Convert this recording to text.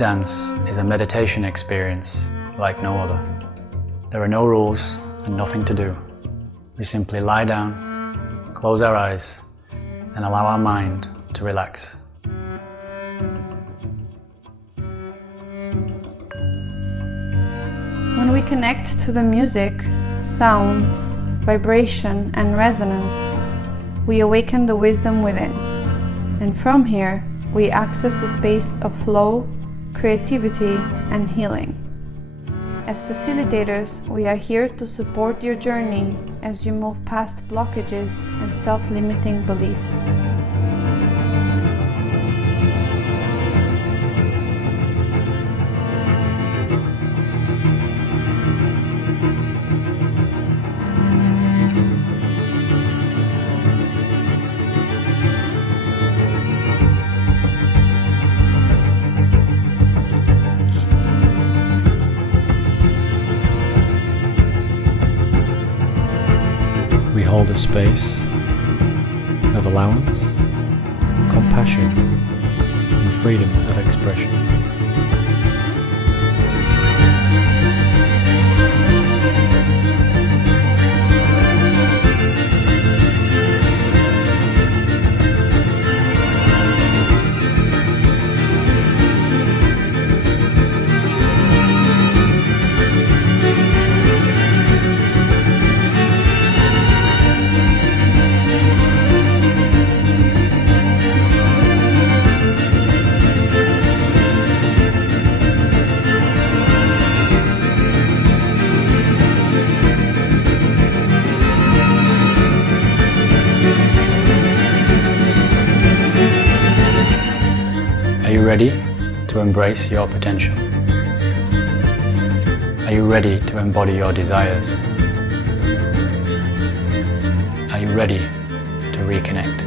Innerdance is a meditation experience like no other. There are no rules and nothing to do. We simply lie down, close our eyes, and allow our mind to relax. When we connect to the music, sounds, vibration, and resonance, we awaken the wisdom within. And from here, we access the space of flow, creativity, and healing. As facilitators, we are here to support your journey as you move past blockages and self-limiting beliefs. We hold a space of allowance, compassion, and freedom of expression. Are you ready to embrace your potential? Are you ready to embody your desires? Are you ready to reconnect?